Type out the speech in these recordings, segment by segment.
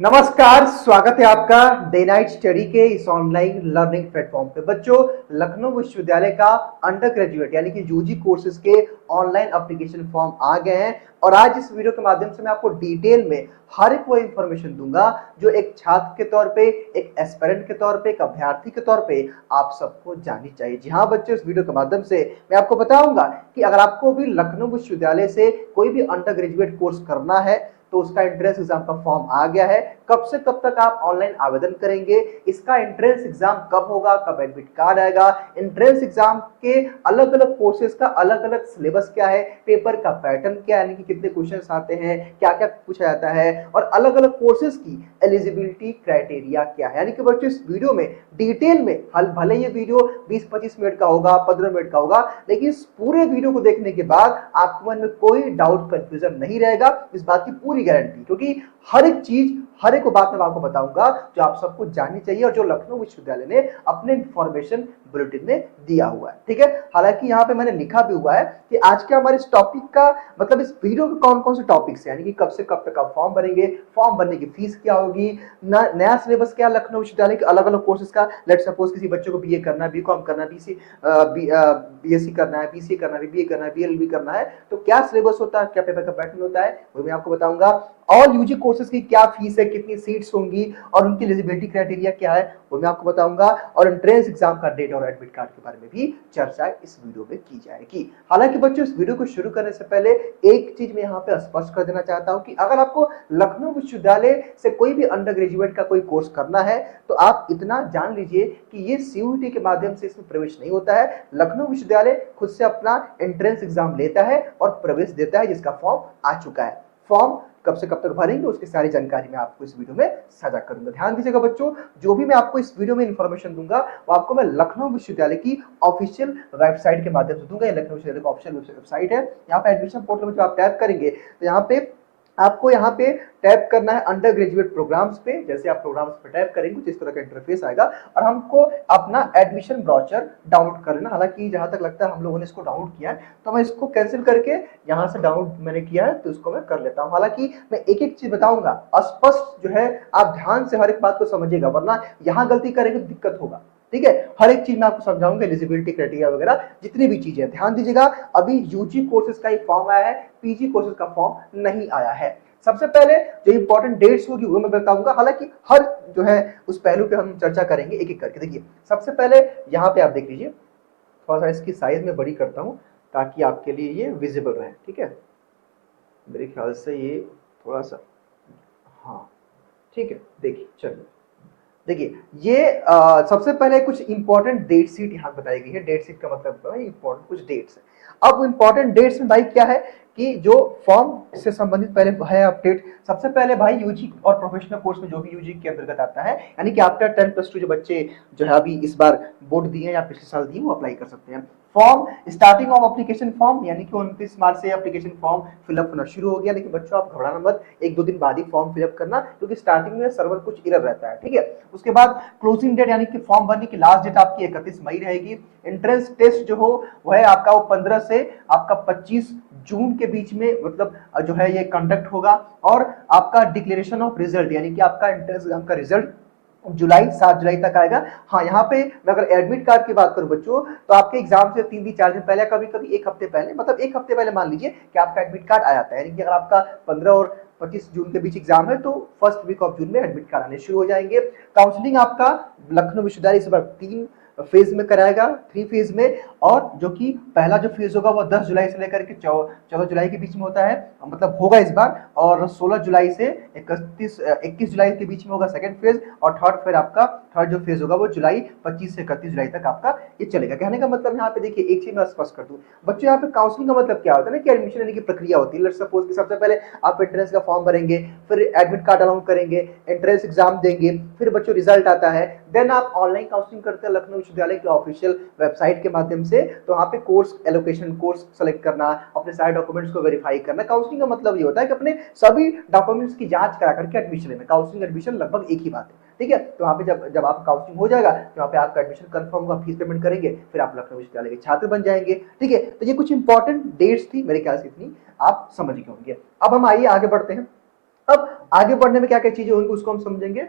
नमस्कार, स्वागत है आपका डे नाइट स्टडी के इस ऑनलाइन लर्निंग प्लेटफॉर्म पे। बच्चों, लखनऊ विश्वविद्यालय का अंडर ग्रेजुएट यानी कि यूजी कोर्सेज के ऑनलाइन एप्लीकेशन फॉर्म आ गए हैं और आज इस वीडियो के माध्यम से मैं आपको डिटेल में हर एक वो इंफॉर्मेशन दूंगा जो एक छात्र के तौर पे, एक एस्पिरेंट के तौर पे, एक अभ्यर्थी के तौर पे आप सबको जाननी चाहिए। जी हाँ बच्चों, इस वीडियो के माध्यम से मैं आपको बताऊंगा कि अगर आपको भी लखनऊ विश्वविद्यालय से कोई भी अंडर ग्रेजुएट कोर्स करना है तो उसका एंट्रेंस एग्जाम का फॉर्म आ गया है। कब से कब तक आप ऑनलाइन आवेदन करेंगे, इसका एंट्रेंस एग्जाम कब होगा, कब एडमिट कार्ड आएगा, एंट्रेंस एग्जाम के अलग अलग कोर्सेज का अलग अलग सिलेबस क्या है, पेपर का पैटर्न क्या है, यानी कि कितने क्वेश्चंस आते हैं, क्या क्या पूछा जाता है और अलग अलग कोर्सेज की एलिजिबिलिटी क्राइटेरिया क्या है। यानी कि बच्चों इस वीडियो में डिटेल में, भले ये वीडियो 20-25 मिनट का होगा, 15 मिनट का होगा, लेकिन इस पूरे वीडियो को देखने के बाद आपके मन में कोई डाउट कंफ्यूजन नहीं रहेगा, इस बात की पूरी गारंटी। क्योंकि हर एक चीज, हर एक बात मैं आपको बताऊंगा जो आप सबको जाननी चाहिए और जो लखनऊ विश्वविद्यालय ने अपने इंफॉर्मेशन बुलेटिन में दिया हुआ है। ठीक है, हालांकि यहाँ पे मैंने लिखा भी हुआ है कि आज के हमारे इस टॉपिक का मतलब इस वीडियो के कौन कौन से टॉपिक्स हैं, यानी कि कब से कब तक आप फॉर्म भरेंगे, फॉर्म भरने की फीस क्या होगी, नया सिलेबस क्या लखनऊ विश्वविद्यालय के अलग अलग कोर्सेज का। लेट सपोज किसी बच्चे को बीए करना है, बीकॉम करना है, बीएससी करना है, बीसीए करना है, बीबीए करना है, बीएलबी करना है, तो क्या सिलेबस होता है, क्या पेपर का पैटर्न होता है, वो मैं आपको बताऊंगा। ऑल यूजी कोर्सेज की क्या फीस है, कितनी सीट्स होंगी और उनकी एलिजिबिलिटी क्राइटेरिया क्या है, वो मैं आपको बताऊंगा। और एंट्रेंस एग्जाम का डेट और एडमिट कार्ड के बारे में भी चर्चा इस वीडियो में की जाएगी। हालांकि बच्चों, इस वीडियो को शुरू करने से पहले एक चीज मैं यहाँ पे स्पष्ट कर देना चाहता हूं कि अगर आपको लखनऊ विश्वविद्यालय से कोई भी अंडर ग्रेजुएट का कोई कोर्स करना है तो आप इतना जान लीजिए कि ये सीयूईटी के माध्यम से इसमें प्रवेश नहीं होता है। लखनऊ विश्वविद्यालय खुद से अपना एंट्रेंस एग्जाम लेता है और प्रवेश देता है, जिसका फॉर्म आ चुका है। फॉर्म कब से कब तक भरेंगे उसकी सारी जानकारी मैं आपको इस वीडियो में साझा करूंगा। ध्यान दीजिएगा बच्चों, जो भी मैं आपको इस वीडियो में इंफॉर्मेशन दूंगा वो आपको मैं लखनऊ विश्वविद्यालय की ऑफिशियल वेबसाइट के माध्यम से दूंगा। लखनऊ विश्वविद्यालय का ऑफिशियल वेबसाइट है, यहाँ पे एडमिशन पोर्टल में जो आप टैप करेंगे तो यहाँ पे आपको यहाँ पे टैप करना है अंडर ग्रेजुएट प्रोग्राम्स पे। जैसे आप प्रोग्राम्स पे टैप करेंगे कुछ इस तरह का इंटरफेस आएगा और हमको अपना एडमिशन ब्रोचर डाउनलोड कर लेना। हालांकि जहां तक लगता है हम लोगों ने इसको डाउनलोड किया है, तो मैं इसको कैंसिल करके यहाँ से डाउनलोड मैंने किया है तो इसको मैं कर लेता हूँ। हालांकि मैं एक एक चीज बताऊंगा, स्पष्ट जो है आप ध्यान से हर एक बात को समझिएगा, वरना यहाँ गलती करेंगे तो दिक्कत होगा। ठीक है, हर एक चीज मैं आपको समझाऊंगा, एलिजिबिलिटी क्राइटेरिया वगैरह जितनी भी चीजें। ध्यान दीजिएगा, अभी यूजी कोर्सेज का ही फॉर्म आया है, पीजी कोर्सेज का फॉर्म नहीं आया है। सबसे पहले जो इंपॉर्टेंट डेट्स होगी वो मैं बताऊंगा, हालांकि हर जो है उस पहलू पे हम चर्चा करेंगे एक एक करके। देखिए, सबसे पहले यहाँ पे आप देख लीजिए, थोड़ा सा इसकी साइज में बड़ी करता हूँ ताकि आपके लिए ये विजिबल रहे। ठीक है, मेरे ख्याल से ये थोड़ा सा, हाँ ठीक है, देखिए चलिए, देखिए ये सबसे पहले कुछ इंपॉर्टेंट डेट शीट यहाँ बताई गई है। डेट शीट का मतलब है इंपॉर्टेंट कुछ डेट्स है। अब इंपॉर्टेंट डेट्स में भाई क्या है कि जो फॉर्म से संबंधित पहले है अपडेट। सबसे पहले भाई यूजी और प्रोफेशनल कोर्स में जो भी यूजी के अंतर्गत आता है, यानी कि आफ्टर 10+2 जो बच्चे जो है अभी इस बार बोर्ड दिए या पिछले साल दिए वो अप्लाई कर सकते हैं। Form starting of application form, यानी कि 29 मार्च से एप्लीकेशन फॉर्म फिलअप होना शुरू हो गया। लेकिन बच्चों आप घबराना मत, एक दो दिन बाद ही फॉर्म फिलअप करना, क्योंकि स्टार्टिंग में सर्वर कुछ एरर रहता है। ठीक है, उसके बाद क्लोजिंग डेट यानी कि फॉर्म भरने की लास्ट डेट आपकी 31 मई रहेगी। एंट्रेंस टेस्ट जो हो वह है आपका वो 15 से आपका 25 जून के बीच में मतलब जो है ये कंडक्ट होगा। और आपका डिक्लेरेशन ऑफ रिजल्ट यानी कि आपका एंट्रेंस एग्जाम का रिजल्ट जुलाई 7 जुलाई तक आएगा। हाँ, यहाँ पे मैं अगर एडमिट कार्ड की बात करूं बच्चों, तो आपके एग्जाम से 3 दिन 4 दिन पहले, कभी कभी एक हफ्ते पहले, मतलब एक हफ्ते पहले मान लीजिए कि आपका एडमिट कार्ड आ जाता है। यानी कि अगर आपका 15 और 25 जून के बीच एग्जाम है तो फर्स्ट वीक ऑफ जून में एडमिट कार्ड आने शुरू हो जाएंगे। काउंसलिंग आपका लखनऊ विश्वविद्यालय इस बार 3 फेज में कराएगा, 3 फेज में। और जो कि पहला जो फेज होगा वो 10 जुलाई से लेकर के 14 जुलाई के बीच में होता है, मतलब होगा इस बार। और 16 जुलाई से 21 जुलाई के बीच में होगा सेकंड फेज। और थर्ड जो फेज होगा वो जुलाई 25 से 31 जुलाई तक आपका ये चलेगा। कहने का मतलब यहाँ पे देखिए, एक चीज मैं स्पष्ट कर दूं बच्चों, यहाँ पे काउंसलिंग का मतलब क्या होता है ना कि एडमिशन लेने की प्रक्रिया होती है। लेट्स सपोज कि सबसे पहले आप एंट्रेंस का फॉर्म भरेंगे, फिर एडमिट कार्ड अलाउंस करेंगे, एंट्रेंस एग्जाम देंगे, फिर बच्चों रिजल्ट आता है, देन आप ऑनलाइन काउंसलिंग करते हैं लखनऊ विश्वविद्यालय के ऑफिशियल वेबसाइट के माध्यम से। तो वहाँ पे कोर्स एलोकेशन, कोर्स सेलेक्ट करना, अपने सारे डॉक्यूमेंट्स को वेरीफाई करना। काउंसलिंग का मतलब ये होता है कि अपने सभी डॉक्यूमेंट्स की जांच करा करके एडमिशन लेना। काउंसलिंग एडमिशन लगभग एक ही बात है। ठीक है, तो वहाँ पे जब आप काउंसलिंग हो जाएगा तो वहाँ पे आपका एडमिशन कंफर्म होगा, फीस पेमेंट करेंगे, फिर आप लखनऊ विश्वविद्यालय के छात्र बन जाएंगे। ठीक है, तो ये कुछ इंपॉर्टेंट डेट्स थी, मेरे ख्याल से इतनी आप समझ गए होंगे। अब हम आइए आगे बढ़ते हैं। अब आगे बढ़ने में क्या क्या चीजें होंगी उसको हम समझेंगे।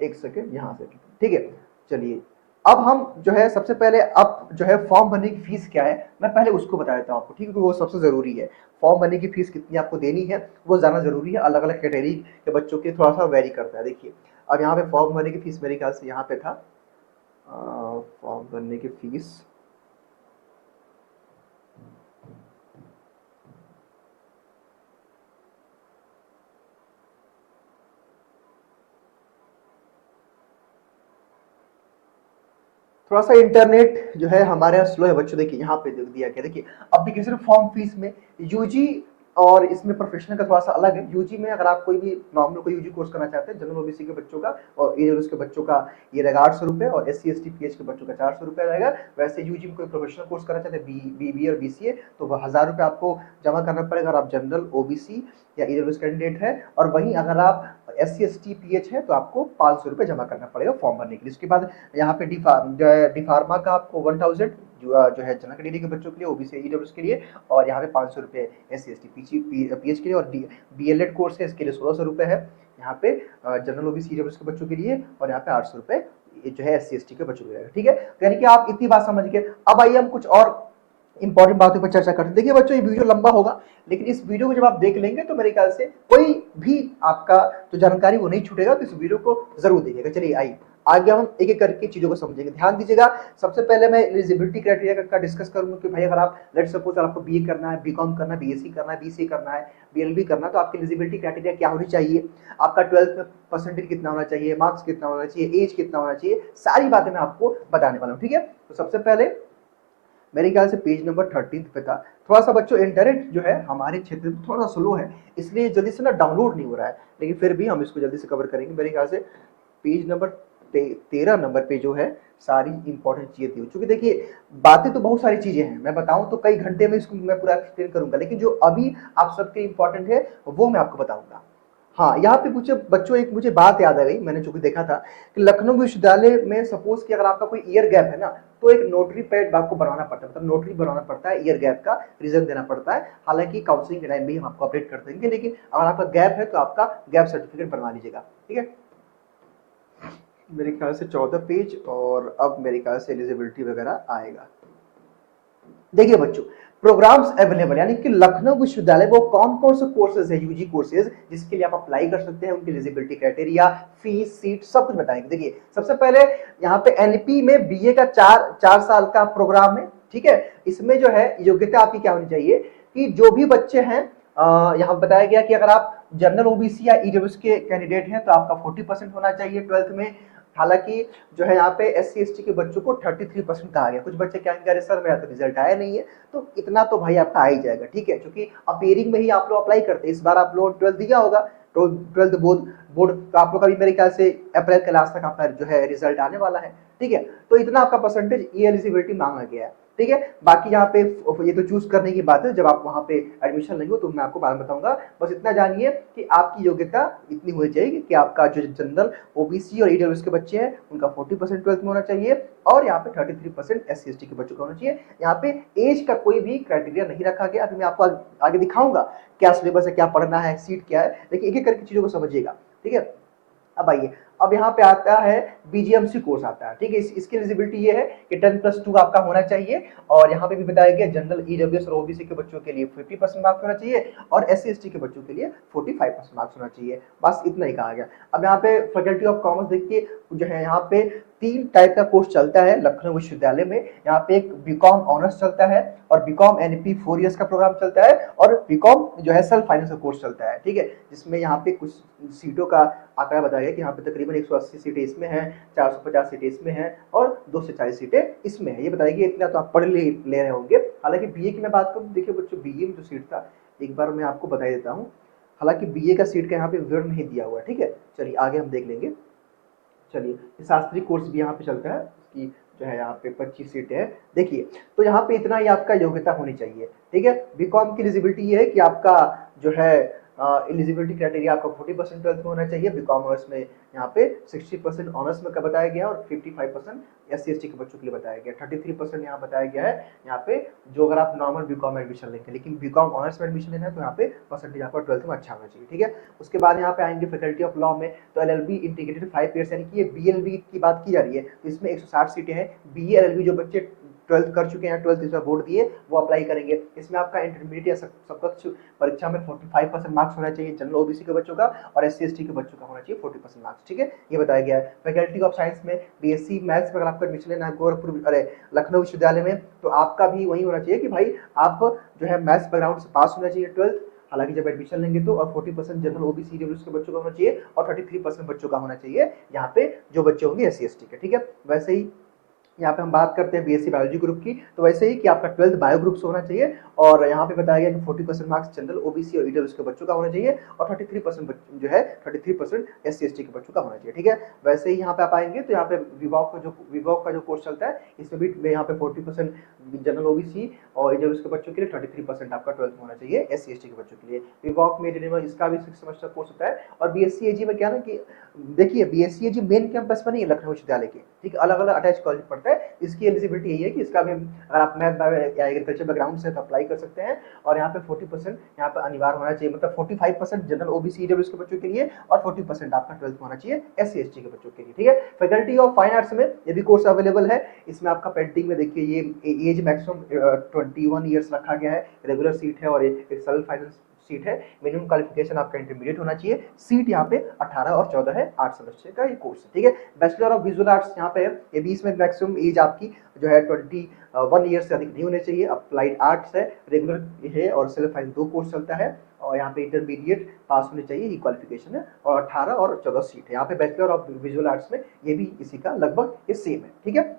एक सेकेंड यहाँ से, ठीक है। चलिए अब हम जो है सबसे पहले अब जो है फॉर्म भरने की फीस क्या है मैं पहले उसको बता देता हूँ आपको, ठीक है, क्योंकि वो सबसे जरूरी है। फॉर्म भरने की फीस कितनी आपको देनी है वो जाना जरूरी है, अलग अलग कैटेगरी के बच्चों के थोड़ा सा वेरी करता है। देखिए अब यहाँ पे फॉर्म भरने की फीस मेरे ख्याल से यहाँ पे था, फॉर्म भरने की फीस थोड़ा सा इंटरनेट जो है हमारे यहाँ स्लो है बच्चों। देखिए यहाँ पे दिया गया, देखिए एप्लीकेशन फॉर्म फीस में यूजी और इसमें प्रोफेशनल का थोड़ा सा अलग है। यूजी में अगर आप कोई भी नॉर्मल कोई यूजी कोर्स करना चाहते हैं, जनरल ओबीसी के बच्चों का और ईडब्ल्यूएस के बच्चों का ये रहेगा 800 रुपये, और S C S T P H के बच्चों का 400 रुपये रहेगा। वैसे यूजी में कोई प्रोफेशनल कोर्स करना चाहते हैं बीबी और बीसीए तो वह 1000 रुपये आपको जमा करना पड़ेगा अगर आप जनरल ओबीसी या ईडब्ल्यूएस कैंडिडेट है। और वहीं अगर आप S C S T P H है तो आपको 500 रुपये जमा करना पड़ेगा फॉर्म भरने के लिए। उसके बाद यहाँ पे डी फार्मा का आपको 1000 जो है जनरल कैटेगरी के बच्चों के लिए, ओबीसी ईडब्ल्यूएस के लिए, और यहाँ पे 500 रुपये S C S T PH के लिए, और बीएलएड कोर्स है इसके लिए 1600 रुपये है यहाँ पे जनरल ओबीसी ईडब्ल्यूएस के बच्चों के लिए, और यहाँ पे 800 रुपये जो है एस सी एस टी के बच्चों के लिए, ठीक है। यानी कि आप इतनी बात समझ गए। अब आइए हम कुछ और इंपॉर्टेंट बातों पर चर्चा करते हैं। देखिए बच्चों ये वीडियो लंबा होगा, लेकिन इस वीडियो को जब आप देख लेंगे तो मेरे ख्याल से कोई भी आपका जो जानकारी वो नहीं छूटेगा, तो इस वीडियो को जरूर देखिएगा। चलिए आइए आगे हम एक एक करके चीजों को समझेंगे, ध्यान दीजिएगा। सबसे पहले मैं एलिजिबिलिटी क्राइटेरिया का डिस्कस करूंगा कि भाई अगर आप लेट सपोज आपको बीए करना है, बीकॉम करना है, बीएससी करना है, बीसीए करना है, बीएलबी करना है, तो आपकी एलिजिबिलिटी क्राइटेरिया क्या होनी चाहिए, आपका 12th में परसेंटेज कितना होना चाहिए, मार्क्स कितना होना चाहिए, एज कितना होना चाहिए, सारी बातें मैं आपको बताने वाला हूँ, ठीक है। तो सबसे पहले मेरे ख्याल से पेज नंबर 13 पे था। थोड़ा सा बच्चों इंटरनेट जो है हमारे क्षेत्र में थोड़ा स्लो है, इसलिए जल्दी से ना डाउनलोड नहीं हो रहा है, लेकिन फिर भी हम इसको जल्दी से कवर करेंगे। मेरे ख्याल से पेज नंबर 13 नंबर पे जो है सारी इंपॉर्टेंट चीजें थी। क्योंकि देखिए बातें तो बहुत सारी चीजें हैं, मैं बताऊं तो कई घंटे में इसको मैं पूरा एक्सप्लेन करूंगा, लेकिन जो अभी आप सबके इंपॉर्टेंट है वो मैं आपको बताऊंगा। हाँ यहाँ पे पूछे बच्चों एक मुझे बात याद आ गई, मैंने चूंकि देखा था कि लखनऊ विश्वविद्यालय में सपोज कि अगर आपका कोई ईयर गैप है ना, तो एक नोटरी पैड आपको बनवाना पड़ता है, मतलब नोटरी बनवाना पड़ता है, ईयर गैप का रीजन देना पड़ता है। हालांकि काउंसलिंग के टाइम भी हम आपको अपडेट कर देंगे, लेकिन अगर आपका गैप है तो आपका गैप सर्टिफिकेट बनवा लीजिएगा, ठीक है। मेरे ख्याल से 14 पेज, और अब मेरे ख्याल से एलिजिबिलिटी वगैरह आएगा। देखिए बच्चों प्रोग्राम्स अवेलेबल, यानी कि लखनऊ विश्वविद्यालय वो कौन कौन से कोर्सेज है, यूजी कोर्सेज जिसके लिए आप अप्लाई कर सकते हैं, उनकी एलिजिबिलिटी क्राइटेरिया, फीस, सीट, सब कुछ बताएंगे। देखिए सबसे पहले यहाँ पे एनपी में बीए का 4 साल का प्रोग्राम है, ठीक है। इसमें जो है योग्यता आपकी क्या होनी चाहिए कि जो भी बच्चे हैं यहाँ बताया गया कि अगर आप जनरल ओबीसी या ईडब्ल्यूएस के कैंडिडेट हैं तो आपका 40% होना चाहिए 12th में। हालांकि जो है यहाँ पे एस सी एस टी के बच्चों को 33% कहा गया। कुछ बच्चे क्या कह रहे सर मेरा तो रिजल्ट आया नहीं है, तो इतना तो भाई आपका आ ही जाएगा, ठीक है, क्योंकि अपेयरिंग में ही आप लोग अप्लाई करते हैं। इस बार आप लोग 12th दिया होगा, तो 12th बोर्ड बोर्ड तो आप लोग का भी मेरे ख्याल से अप्रैल के लास्ट तक आपका जो है रिजल्ट आने वाला है, ठीक है। तो इतना आपका परसेंटेज ये एलिजिबिलिटी मांगा गया है, ठीक है। बाकी यहाँ पे ये तो चूज करने की बात है, जब आप वहां पे एडमिशन लेंगे तो मैं आपको बाद में बताऊंगा। बस इतना जानिए कि आपकी योग्यता इतनी होनी चाहिए कि आपका जो जनरल ओबीसी और ईडब्ल्यूएस के बच्चे हैं उनका 40% 12th में होना चाहिए, और यहाँ पे 33% एस सी एस टी के बच्चों का होना चाहिए। यहाँ पे एज का कोई भी क्राइटेरिया नहीं रखा गया। अभी मैं आपको आगे दिखाऊंगा क्या सिलेबस है, क्या पढ़ना है, सीट क्या है, लेकिन एक एक करके चीजों को समझिएगा, ठीक है। अब आइए, अब यहाँ पे आता है बीजीएमसी कोर्स आता है, ठीक है। इसकी एलिजिबिलिटी ये है कि 10+2 आपका होना चाहिए, और यहाँ पे भी बताया गया जनरल ईडब्ल्यूएस और ओबीसी के बच्चों के लिए 50% मार्क्स होना चाहिए, और एससी एसटी के बच्चों के लिए 45% मार्क्स होना चाहिए। बस इतना ही कहा गया। अब यहाँ पे फैकल्टी ऑफ कॉमर्स देखिए जो है यहाँ पे 3 टाइप का कोर्स चलता है लखनऊ विश्वविद्यालय में। यहाँ पे एक बीकॉम ऑनर्स चलता है, और बीकॉम एनपी 4 इयर्स का प्रोग्राम चलता है, और बीकॉम जो है सेल्फ फाइनेंस का कोर्स चलता है, ठीक है। जिसमें यहाँ पे कुछ सीटों का आंकड़ा बताया गया कि यहाँ पे तकरीबन 180 सीटें इसमें हैं, 450 सीटें इसमें हैं, और 240 सीटें इसमें है। ये बताइए इतना तो आप पढ़ ले रहे होंगे। हालांकि बीए की मैं बात करूँ, देखिए बच्चों बीए में जो सीट था एक बार मैं आपको बता देता हूँ। हालांकि बीए का सीट का यहाँ पे विवरण नहीं दिया हुआ है, ठीक है। चलिए आगे हम देख लेंगे। चलिए शास्त्री कोर्स भी यहाँ पे चलता है, इसकी जो है यहाँ पे 25 सीटें हैं। देखिए तो यहाँ पे इतना ही आपका योग्यता होनी चाहिए, ठीक है। बीकॉम की एलिजिबिलिटी ये है कि आपका जो है एलिजिबिलिटी क्राइटेरिया आपका 40% ट्वेल्थ में होना चाहिए। बीकॉम ऑनर्स में यहाँ पे 60% ऑनर्स में का बताया गया और 55% SC/ST के बच्चों के लिए बताया गया। 33% यहाँ बताया गया है यहाँ पे, जो अगर आप नॉर्मल बीकॉम में एडमिशन लेंगे, लेकिन बीकॉम ऑनर्स में एडमिशन लेना है तो यहाँ पे परसेंटेज आपका ट्वेल्थ में अच्छा होना चाहिए। ठीक है, उसके बाद यहाँ पे आएंगे फैकल्टी ऑफ लॉ में, तो LLB इंटीग्रेटेड 5 ईयर्स यानी कि ये BLB की बात की जा रही है, तो इसमें 160 सीटें हैं। BE LLB जो बच्चे ट्वेल्थ कर चुके हैं, ट्वेल्थ इसमें बोर्ड दिए, वो अप्लाई करेंगे। इसमें आपका इंटरमीडिएट या समकक्ष परीक्षा में 45% मार्क्स होना चाहिए जनरल OBC के बच्चों का, और SC/ST के बच्चों का होना चाहिए 40% मार्क्स। ठीक है, ये बताया गया है। फैकल्टी ऑफ साइंस में BSc मैथ्स में अगर आपको एडमिशन लेना है गोरखपुर अरे लखनऊ विश्वविद्यालय में, तो आपका भी वही होना चाहिए कि भाई आप जो है मैथ्स बैकग्राउंड से पास होना चाहिए ट्वेल्थ, हालांकि जब एडमिशन लेंगे तो, और 40% जनरल OBC EWS के बच्चों का होना चाहिए, और 33% बच्चों का होना चाहिए यहाँ पे जो बच्चे होंगे SC/ST के। ठीक है, वैसे ही यहाँ पे हम बात करते हैं BSc बायोलॉजी ग्रुप की, तो वैसे ही कि आपका ट्वेल्थ बायो ग्रुप से होना चाहिए, और यहाँ पे बताया गया कि 40% मार्क्स जनरल OBC और EWS के बच्चों का होना चाहिए, और 33% जो है 33% SC/ST के बच्चों का होना चाहिए। ठीक है, वैसे ही यहाँ पे आप आएंगे तो यहाँ पे विभाग का जो कोर्स चलता है, इसमें भी यहाँ पे 40% जनरल OBC और EWS के बच्चों के लिए, 33% आपका ट्वेल्थ में होना चाहिए SC/ST के बच्चों के लिए। विभाग में इसका भी 6 सेमेस्टर कोर्स होता है। और BSc AG में क्या ना कि देखिए BSc AG मेन कैंपस में नहीं है लखनऊ विश्वविद्यालय के, ठीक है, अलग अलग अटैच कॉलेज पड़ता है। इसकी एलिजिबिलिटी यही है कि इसका भी अगर आप मैथ या एग्रीकल्चर बैकग्राउंड से तो अप्लाई कर सकते हैं, और यहाँ पे 40% यहाँ पे अनिवार्य होना चाहिए, मतलब 45% जनरल OBC EWS के बच्चों के लिए, और 40% आपका ट्वेल्थ में होना चाहिए SC/ST के बच्चों के लिए। ठीक है, फैकल्टी ऑफ फाइन आर्ट्स में ये भी कोर्स अवेलेबल है। इसमें आपका पेंटिंग में देखिए ये एज मैक्सिमम 21 ईयर्स रखा गया है, रेगुलर सीट है और एक सेल्फ फाइनेंस सीट है। मिनिमम क्वालिफिकेशन आपका इंटरमीडिएट होना चाहिए। सीट यहाँ पे 18 और 14 है, 8 सेमेस्टर का ये कोर्स है। ठीक है, बैचलर ऑफ विजुअल आर्ट्स यहाँ पे ये 20 में मैक्सिमम एज आपकी जो है 21 ईयर से अधिक नहीं होने चाहिए। अप्लाइड आर्ट्स है, रेगुलर है और सेल्फ फाइनेंस 2 कोर्स चलता है, और यहाँ पे इंटरमीडिएट पास होने चाहिए, ये क्वालिफिकेशन है, और 18 और 14 सीट है। यहाँ पे बैचलर ऑफ विजुअल आर्ट्स में ये भी इसी का लगभग ये सेम है। ठीक है,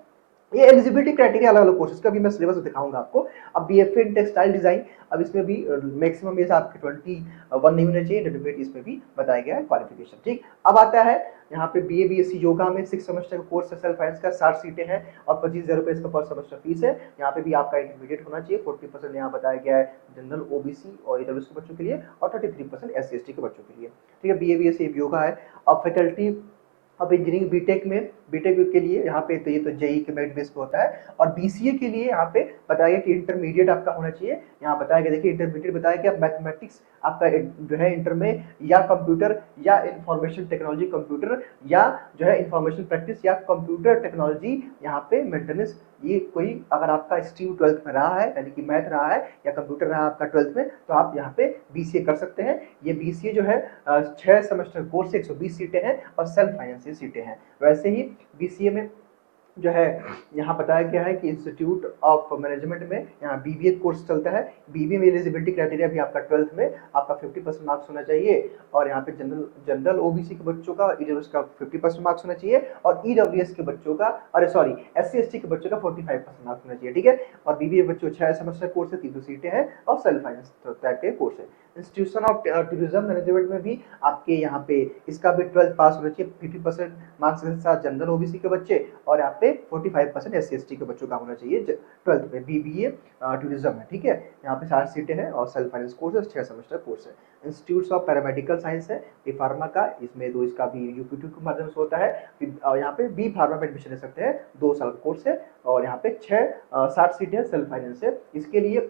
ये एलिजिबिलिटी क्राइटेरिया अलग अलग कोर्सेज का भी मैं सिलेबस दिखाऊंगा आपको। अब BFA इन टेक्सटाइल डिजाइन, अब इसमें भी मैक्सिमम एज आपके 21 नहीं होना चाहिए, इंटरमीडिएट इसमें भी बताया गया है क्वालिफिकेशन। ठीक, अब आता है यहाँ पे BA BSc योगा में 6 सेमेस्टर का कोर्स है, सेल्फ फाइनेंस का 60 सीटें हैं, और 25,000 रुपए इसका पर सेमेस्टर फीस है। यहाँ पे भी आपका इंटरमीडिएट होना चाहिए। 40% यहाँ बताया गया है जनरल OBC और EWS के बच्चों के लिए, और 33% SC/ST के बच्चों के लिए। ठीक है, BA BSc योगा है। अब फैकल्टी अब इंजीनियरिंग बीटेक के लिए यहाँ पे तो ये तो JEE के मेरिट बेस पे होता है, और BCA के लिए यहाँ पे बताया गया कि इंटरमीडिएट आपका होना चाहिए। यहाँ बताया गया, देखिए इंटरमीडिएट बताया गया मैथमेटिक्स आपका जो है इंटर में, या कंप्यूटर या इंफॉर्मेशन टेक्नोलॉजी कंप्यूटर, या जो है इंफॉर्मेशन प्रैक्टिस या कंप्यूटर टेक्नोलॉजी यहाँ पे मेंटेनेंस, ये कोई अगर आपका स्ट्रीम ट्वेल्थ में रहा है यानी कि मैथ रहा है या कंप्यूटर रहा है आपका ट्वेल्थ में, तो आप यहाँ पे BCA कर सकते हैं। ये BCA जो है 6 सेमेस्टर कोर्स 120 सीटें हैं, और सेल्फ फाइनेंसियल सीटें हैं। वैसे ही BCA में जो है यहाँ बताया गया है कि इंस्टीट्यूट ऑफ मैनेजमेंट में यहाँ BBA कोर्स चलता है। BBA में एलिजिबिलिटी क्राइटेरिया भी आपका ट्वेल्थ में आपका 50% मार्क्स होना चाहिए, और यहाँ पे जनरल OBC के बच्चों का EWS का 50% मार्क्स होना चाहिए, और EWS के बच्चों का SC/ST के बच्चों का 45% मार्क्स होना चाहिए। ठीक है, और BBA बच्चों 6 सेमेस्टर कोर्स है, 300 सीटें हैं, और सेल्फ फाइनेंस के कोर्स है। इंस्टीट्यूशन ऑफ टूरिज्म मैनेजमेंट में भी आपके यहाँ पे इसका भी 12th पास होना चाहिए, 50% मार्क्स के साथ जनरल OBC के बच्चे, और यहाँ पे 45% SC/ST के बच्चों का होना चाहिए ट्वेल्थ में। BBA टूरिज्म है। ठीक है, यहाँ पे 60 सीटें हैं, और सेल्फ फाइनेंस कोर्स है, 6 सेमेस्टर कोर्स है। इंस्टीट्यूट ऑफ पैरामेडिकल साइंस है, बी फार्मा का, इसमें दो इसका भी UP2 के माध्यम से होता है। यहाँ पे बी फार्मा में एडमिशन ले सकते हैं, 2 साल का कोर्स है, और यहाँ पे 60 सीटें है, सेल्फ फाइनेंस है। इसके लिए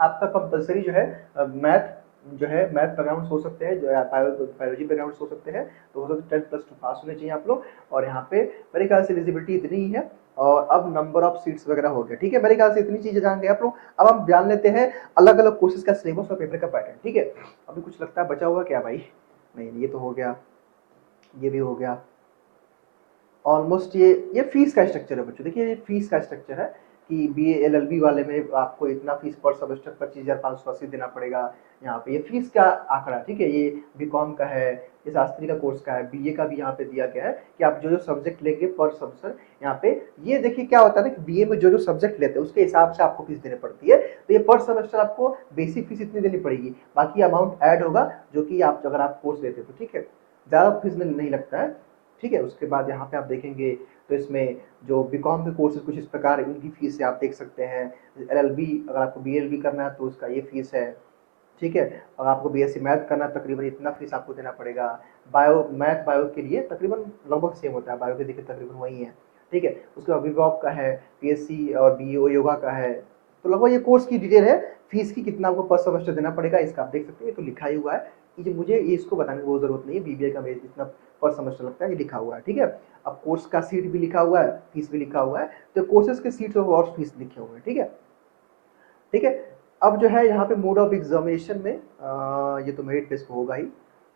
आपका कंपलसरी जो है मैथ बैकग्राउंड हो सकते हैं, जो है बायोलॉजी बैकग्राउंड हो सकते हैं, तो हो सकता है 10+2 पास होने चाहिए आप लोग। और यहाँ पे मेरे ख्याल से एलिजिबिलिटी इतनी ही है, और अब नंबर ऑफ सीट्स वगैरह हो गया। ठीक है, मेरे ख्याल से इतनी चीजें जान गए आप लोग। अब हम जान लेते हैं अलग अलग कोर्सेज का सिलेबस और पेपर का पैटर्न। ठीक है, अभी कुछ लगता है बचा हुआ क्या भाई? नहीं, ये तो हो गया, ये भी हो गया ऑलमोस्ट। ये फीस का स्ट्रक्चर है बच्चों, देखिए ये फीस का स्ट्रक्चर है कि BA LLB वाले में आपको इतना फीस पर सेमेस्टर 25,580 देना पड़ेगा। यहाँ पे ये फीस का आंकड़ा, ठीक है, ये बीकॉम का है, ये शास्त्री का कोर्स का है, BA का भी यहाँ पे दिया गया है कि आप जो जो सब्जेक्ट लेंगे पर सेमेस्टर। यहाँ पे ये देखिए क्या होता है ना कि BA में जो जो सब्जेक्ट लेते हैं उसके हिसाब से आपको फीस देनी पड़ती है। तो ये पर सेमेस्टर आपको बेसिक फीस इतनी देनी पड़ेगी, बाकी अमाउंट ऐड होगा जो कि आप अगर आप कोर्स लेते हो तो। ठीक है, ज़्यादा फीस नहीं लगता है। ठीक है, उसके बाद यहाँ पे आप देखेंगे तो इसमें जो बीकॉम के कोर्सेज कुछ इस प्रकार इनकी फीस आप देख सकते हैं। LLB अगर आपको BLB करना है तो उसका ये फीस है। ठीक है। और आपको बीएससी मैथ करना तकरीबन इतना फीस आपको देना पड़ेगा। मैथ बायो के लिए तकरीबन लगभग सेम होता है, बायो के देखिए तकरीबन वही है। ठीक है। उसके बाद विवॉक का है, पीएससी और बीओ योगा का है। तो लगभग ये कोर्स की डिटेल है। फीस की कितना आपको पर सेमेस्टर देना पड़ेगा इसका आप देख सकते हैं, तो लिखा ही हुआ है। ये मुझे ये इसको बताने की बहुत जरूरत नहीं है, बीबीए का इतना पर सेमेस्टर लगता है, ये लिखा हुआ है। ठीक है। अब कोर्स का सीट भी लिखा हुआ है, फीस भी लिखा हुआ है। तो कोर्सेज के सीट्स और फीस लिखे हुए हैं। ठीक है। ठीक है। अब जो है यहाँ पे मोड ऑफ एग्जामिनेशन में ये तो मेरिट बेस पे होगा ही।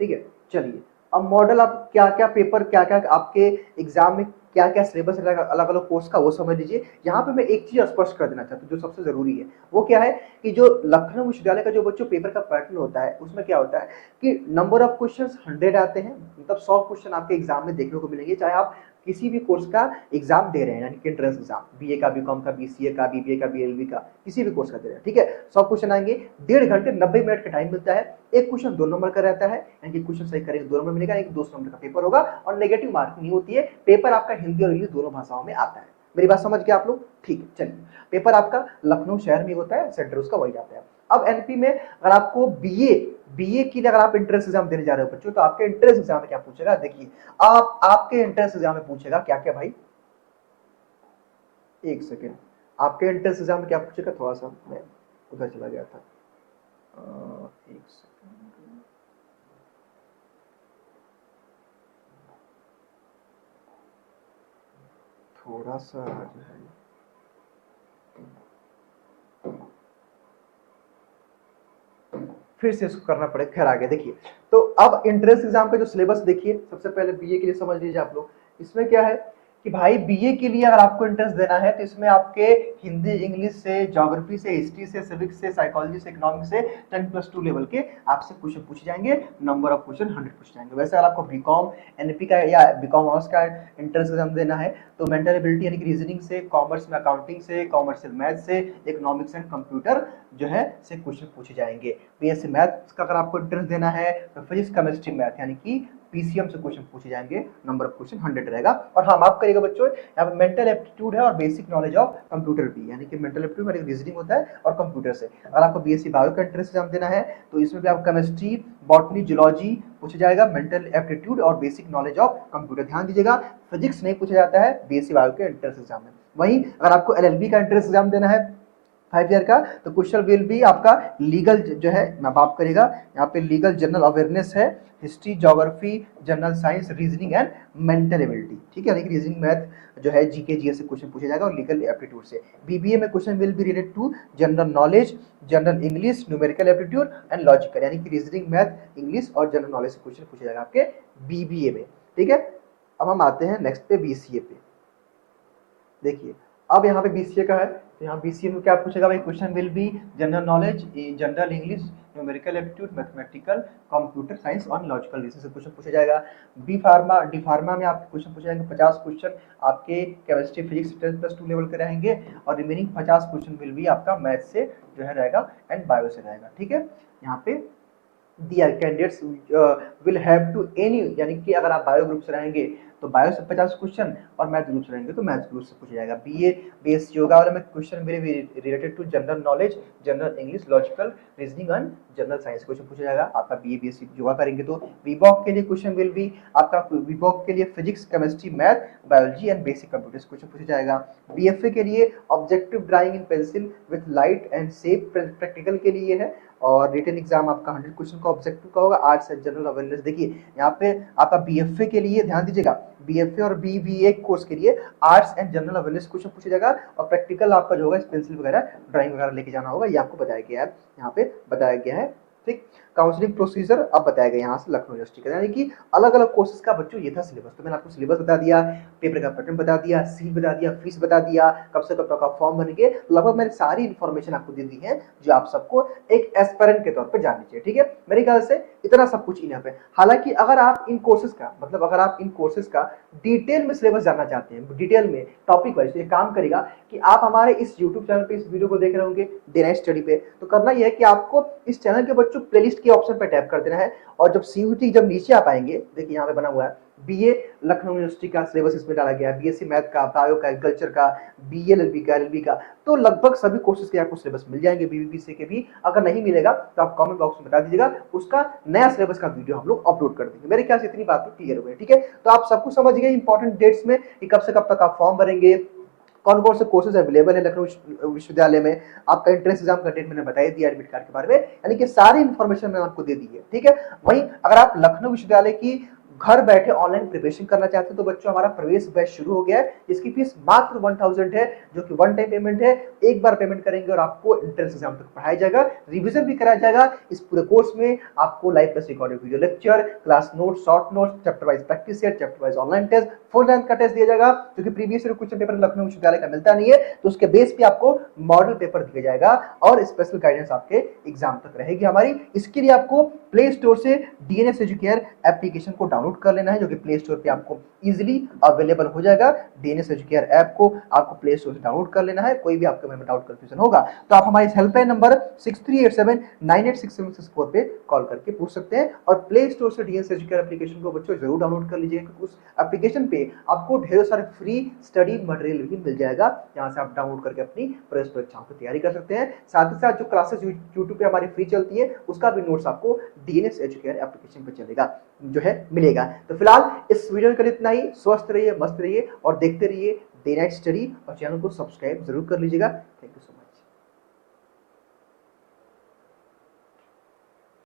ठीक है। चलिए, अब मॉडल आप क्या क्या पेपर, क्या क्या आपके एग्जाम में क्या क्या सिलेबस रहेगा अलग अलग कोर्स का वो समझ लीजिए। यहाँ पे मैं एक चीज स्पष्ट कर देना चाहता हूँ जो सबसे जरूरी है, वो क्या है कि जो लखनऊ विश्वविद्यालय का जो बच्चों पेपर का पैटर्न होता है उसमें क्या होता है कि नंबर ऑफ क्वेश्चन 100 आते हैं, मतलब 100 क्वेश्चन आपके एग्जाम में देखने को मिलेंगे, चाहे आप किसी भी कोर्स का एग्जाम दे रहे हैं, यानी कि एंट्रेंस एग्जाम, बीए का, बीकॉम का, बीसीए का, बीबीए का, बीएलबी का, किसी भी कोर्स का दे रहे हैं। ठीक है। 100 क्वेश्चन आएंगे, 1.5 घंटे 90 मिनट का टाइम मिलता है। एक क्वेश्चन 2 नंबर का रहता है, यानी कि क्वेश्चन सही करेंगे 2 नंबर मिलेगा, यानी कि 200 नंबर का पेपर होगा और नेगेटिव मार्किंग नहीं होती है। पेपर आपका हिंदी और इंग्लिश दोनों भाषाओं में आता है। मेरी बात समझ गए आप लोग? ठीक है। चलिए, पेपर आपका लखनऊ शहर में होता है, सेंटर उसका वही जाता है। अब एनपी में अगर आपको बीए बीए के लिए अगर आप एंट्रेंस एग्जाम देने जा रहे हो बच्चों, तो आपके एंट्रेंस एग्जाम में क्या पूछेगा, देखिए आप आपके एंट्रेंस एग्जाम में पूछेगा क्या क्या भाई, एक सेकेंड, आपके एंट्रेंस एग्जाम में क्या पूछेगा, थोड़ा सा मैं उधर चला गया था। एक सेकेंड, थोड़ा सा जो है फिर से इसको करना पड़ेगा, खैर आ गया। देखिए, तो अब एंट्रेंस एग्जाम का जो सिलेबस देखिए, सबसे पहले बीए के लिए समझ लीजिए आप लोग। इसमें क्या है कि भाई बीए के लिए अगर आपको एंट्रेंस देना है तो इसमें आपके हिंदी, इंग्लिश से, ज्योग्राफी से, हिस्ट्री से, सिविक्स से, साइकोलॉजी से, इकोनॉमिक्स से 10+2 लेवल के आपसे क्वेश्चन पूछे जाएंगे। नंबर ऑफ क्वेश्चन 100 पूछे जाएंगे। वैसे अगर आपको बीकॉम एनपी का या बीकॉम ऑनर्स का एंट्रेंस एग्जाम देना है तो मेंटल एबिलिटी यानी कि रीजनिंग से, कॉमर्स में अकाउंटिंग से, कॉमर्शियल मैथ से, इकोनॉमिक्स एंड कंप्यूटर जो है से क्वेश्चन पूछे जाएंगे। बीएससी मैथ्स का अगर आपको एंट्रेंस देना है तो फिजिक्स, केमिस्ट्री, मैथ यानी कि पीसीएम से क्वेश्चन पूछे जाएंगे। नंबर ऑफ क्वेश्चन 100 रहेगा। और हाँ, माफ करिएगा बच्चों, यहाँ पे मेंटल एप्टीट्यूड है और बेसिक नॉलेज ऑफ कंप्यूटर भी, यानी कि मेंटल एप्टीट्यूड में रीजनिंग होता है और कंप्यूटर से। अगर आपको बीएससी बायो का एंट्रेंस एग्जाम देना है तो इसमें भी आपको केमिस्ट्री, बॉटनी, जूलॉजी पूछा जाएगा, मेंटल एप्टीट्यूड और बेसिक नॉलेज ऑफ कंप्यूटर। ध्यान दीजिएगा, फिजिक्स नहीं पूछा जाता है बीएससी बायो के एंट्रेंस एग्जाम में। वहीं अगर आपको एलएलबी का एंट्रेंस एग्जाम देना है 5 ईयर का, तो क्वेश्चन विल भी आपका लीगल जो है मैं बात करेगा, यहाँ पे लीगल जनरल अवेयरनेस है, history, geography, general science, reasoning and mental ability. ठीक है, यानी कि रीजनिंग, मैथ जो है, जीके जीएस से क्वेश्चन पूछा जाएगा और लीगल एप्टीट्यूड से। बीबीए में question will be related to general knowledge, general English, numerical aptitude and logical, यानी कि रीजनिंग, मैथ, इंग्लिश और जनरल नॉलेज से क्वेश्चन पूछा जाएगा आपके बीबीए में। ठीक है। अब हम आते हैं नेक्स्ट पे बीसीए पे। देखिए, अब यहाँ पे बीसीए का है, तो यहाँ बीसीए में क्या पूछेगा भाई, question will B general knowledge, general English, numerical aptitude, mathematical, computer science और लॉजिकल रीजन से क्वेश्चन पूछा जाएगा। डी फार्मा में आपके क्वेश्चन पूछे जाएंगे 50 क्वेश्चन आपके केमिस्ट्री, फिजिक्स 10+2 लेवल के रहेंगे और रिमेनिंग 50 क्वेश्चन विल बी आपका मैथ से जो है रहेगा एंड बायो से रहेगा। ठीक है। यहाँ पे there candidates will have to any, यानी कि अगर आप बायो ग्रुप से रहेंगे तो बायो से 50 क्वेश्चन और मैथ ग्रुप से रहेंगे तो मैथ ग्रुप से पूछा जाएगा। बीए बेस योगा वाले में question will be related to general knowledge, general English, logical, reasoning and general science question पूछा जाएगा। आपका बीए बेस योगा करेंगे तो वीबॉक के लिए क्वेश्चन विल बी आपका, वीबॉक के लिए physics, chemistry, math, biology and basic computers question पूछा जाएगा। बीएफए के लिए objective drawing in pencil with light and shape practical के लिए है और रिटन एग्जाम आपका 100 क्वेश्चन का ऑब्जेक्टिव का होगा। आर्ट्स एंड जनरल अवेयरनेस, देखिए यहाँ पे आपका बीएफए के लिए ध्यान दीजिएगा, बीएफए और बीबीए कोर्स के लिए arts and general awareness question पूछा जाएगा और प्रैक्टिकल आपका जो होगा पेंसिल वगैरह, ड्राइंग वगैरह लेके जाना होगा, ये आपको बताया गया है, यहाँ पे बताया गया है। ठीक। काउंसलिंग प्रोसीजर अब बताया गया यहाँ से लखनऊ यूनिवर्सिटी का, यानी कि अलग अलग कोर्सेज का बच्चों ये था सिलेबस। तो मैंने आपको सिलेबस बता दिया, पेपर का पैटर्न बता दिया, सीट बता दिया, फीस बता दिया, कब से कब तक का फॉर्म बनेंगे, लगभग मैंने सारी इन्फॉर्मेशन आपको दे दी है जो आप सबको एक एस्पिरेंट के तौर पर जाननी चाहिए। ठीक है, मेरे ख्याल से इतना सब कुछ इनफ है। हालांकि अगर आप इन कोर्सेज का, मतलब अगर आप इन कोर्सेज का डिटेल में सिलेबस जानना चाहते हैं, डिटेल में टॉपिक वाइज, तो ये काम करेगा कि आप हमारे इस यूट्यूब चैनल पे इस वीडियो को देख रहे होंगे डे नाइट स्टडी पे, तो करना यह है कि आपको इस चैनल के बच्चों प्लेलिस्ट के ऑप्शन पे टैप कर देना है और जब सीयूटी जब नीचे आ पाएंगे, देखिए यहाँ पे बना हुआ है बीए लखनऊ यूनिवर्सिटी का सिलेबस इसमें डाला गया है, बीएससी मैथ का, बायो का, एग्रीकल्चर का, बीए एलएलबी का, एलएलबी का। तो लगभग सभी कोर्सेज के आपको सिलेबस मिल जाएंगे बीबीपीसी के भी। अगर नहीं मिलेगा तो आप कमेंट बॉक्स में बता दीजिएगा, उसका नया सिलेबस का वीडियो हम लोग अपलोड कर देंगे। मेरे ख्याल से इतनी बातें क्लियर हो गई, ठीक है। तो आप सब कुछ समझ गए इंपॉर्टेंट डेट्स में कि कब से कब तक आप फॉर्म भरेंगे, कौन कौन से कोर्सेज अवेलेबल है लखनऊ विश्वविद्यालय में, आपका एंट्रेंस एग्जाम का डेट मैंने बता ही दिया, एडमिट कार्ड के बारे में, यानी कि सारी इंफॉर्मेशन मैंने आपको दे दी है, ठीक है। वहीं अगर आप लखनऊ विश्वविद्यालय की घर बैठे ऑनलाइन प्रिपरेशन करना चाहते हैं तो बच्चों हमारा प्रवेश बैच शुरू हो गया है। इसकी फीस मात्र 1000 है, जो कि वन टाइम पेमेंट है। एक बार पेमेंट करेंगे और आपको एंट्रेंस एग्जाम तक पढ़ाया जाएगा, रिवीजन भी कराया जाएगा। इस पूरे कोर्स में आपको live plus recorded video lecture, class note, short notes, chapter wise practice set, chapter wise online test, full length का टेस्ट दिया जाएगा, क्योंकि previous year question paper Lucknow विश्वविद्यालय का मिलता नहीं है, तो उसके बेस पे आपको मॉडल पेपर दिया जाएगा और स्पेशल गाइडेंस आपके एग्जाम तक रहेगी हमारी। इसके लिए आपको प्ले स्टोर से डीएनएस एजुकेयर एप्लीकेशन को डाउनलोड कर लेना है, जो कि प्ले स्टोर पे आपको इजीली अवेलेबल हो जाएगा। डीएनएस एजुकेयर ऐप को आपको प्ले स्टोर से डाउनलोड कर लेना है। कोई भी आपके मन में डाउट कंफ्यूजन होगा तो आप हमारे हेल्पलाइन नंबर 6387986764 पे कॉल करके पूछ सकते हैं। और प्ले स्टोर से डीएनएस एजुकेयर एप्लीकेशन को बच्चों जरूर डाउनलोड कर लीजिए, क्योंकि उस एप्लीकेशन पे आपको ढेर सारे फ्री स्टडी मटेरियल भी मिल जाएगा, जहां से आप डाउनलोड करके अपनी प्रवेश परीक्षाओं की तैयारी कर सकते हैं। साथ ही साथ जो क्लासेस यूट्यूब पे हमारी फ्री चलती है, उसका भी नोट्स आपको डीएनएस एजुकेयर एप्लीकेशन पे चलेगा, जो है मिलेगा। तो फिलहाल इस वीडियो के लिए इतना ही। स्वस्थ रहिए, मस्त रहिए और देखते रहिए डे नाइट स्टडी, और चैनल को सब्सक्राइब जरूर कर लीजिएगा। Thank you.